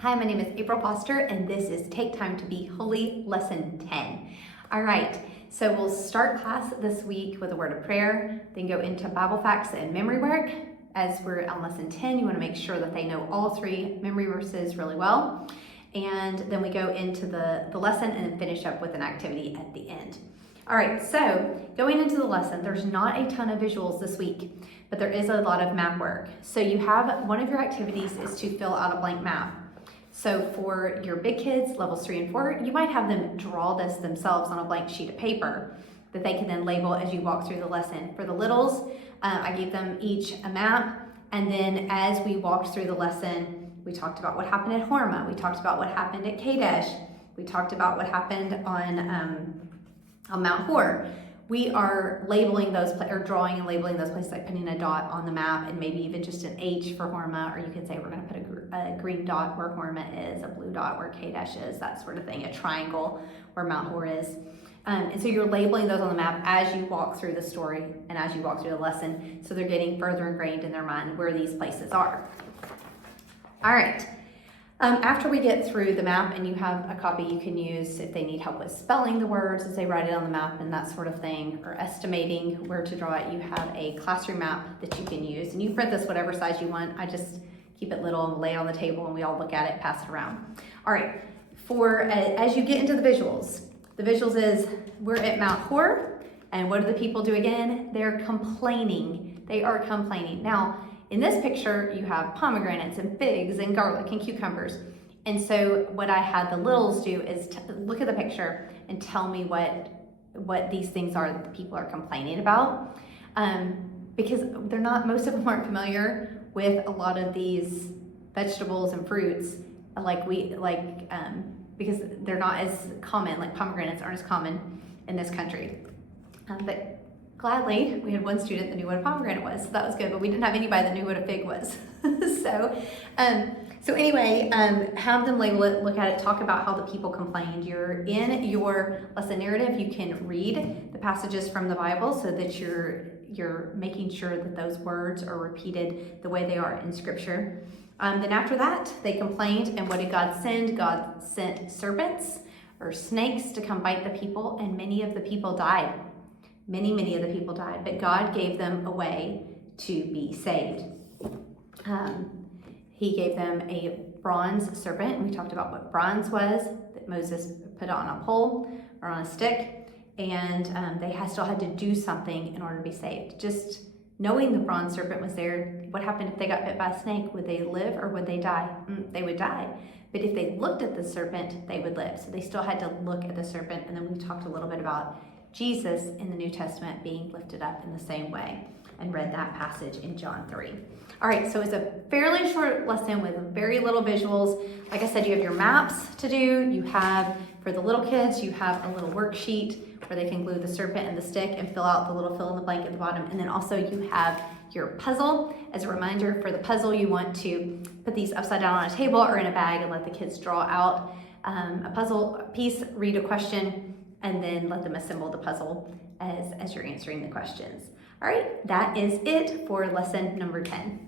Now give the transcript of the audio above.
Hi, my name is April Foster, and this is Take Time to Be Holy, Lesson 10. All right, so we'll start class this week with a word of prayer, then go into Bible facts and memory work. As we're on Lesson 10, you want to make sure that they know all three memory verses really well. And then we go into the lesson and then finish up with an activity at the end. All right, so going into the lesson, there's not a ton of visuals this week, but there is a lot of map work. So you have, one of your activities is to fill out a blank map. So for your big kids, levels 3 and 4, you might have them draw this themselves on a blank sheet of paper that they can then label as you walk through the lesson. For the littles, I gave them each a map, and then as we walked through the lesson, we talked about what happened at Horma, we talked about what happened at Kadesh, we talked about what happened on Mount Hor. We are labeling those, or drawing and labeling those places, like putting a dot on the map and maybe even just an H for Horma, or you could say we're going to put a green dot where Horma is, a blue dot where Kadesh is, that sort of thing, a triangle where Mount Hor is. And so you're labeling those on the map as you walk through the story and as you walk through the lesson, so they're getting further ingrained in their mind where these places are. All right. After we get through the map and you have a copy you can use if they need help with spelling the words as they write it on the map and that sort of thing, or estimating where to draw it, you have a classroom map that you can use. And you print this whatever size you want. I just keep it little and lay it on the table and we all look at it, pass it around. All right, as you get into the visuals is we're at Mount Hor, and what do the people do again? They're complaining. They are complaining. Now, in this picture, you have pomegranates and figs and garlic and cucumbers. And so what I had the littles do is look at the picture and tell me what these things are that the people are complaining about. Because most of them aren't familiar with a lot of these vegetables and fruits because they're not as common, like pomegranates aren't as common in this country. But gladly, we had one student that knew what a pomegranate was, so that was good, but we didn't have anybody that knew what a fig was. So anyway, have them label it, look at it, talk about how the people complained. In your lesson narrative, you can read the passages from the Bible so that you're making sure that those words are repeated the way they are in Scripture. Then after that, they complained, and what did God send? God sent serpents or snakes to come bite the people, and many of the people died. Many of the people died, but God gave them a way to be saved. He gave them a bronze serpent, and we talked about what bronze was, that Moses put on a pole or on a stick, and they still had to do something in order to be saved. Just knowing the bronze serpent was there, what happened if they got bit by a snake? Would they live or would they die? They would die. But if they looked at the serpent, they would live. So they still had to look at the serpent, and then we talked a little bit about Jesus in the New Testament being lifted up in the same way, and read that passage in John 3. All right, so it's a fairly short lesson with very little visuals. Like I said, you have your maps to do. You have, for the little kids, you have a little worksheet where they can glue the serpent and the stick and fill out the little fill in the blank at the bottom. And then also you have your puzzle. As a reminder, for the puzzle, you want to put these upside down on a table or in a bag and let the kids draw out a puzzle piece, read a question, and then let them assemble the puzzle as you're answering the questions. All right, that is it for lesson number 10.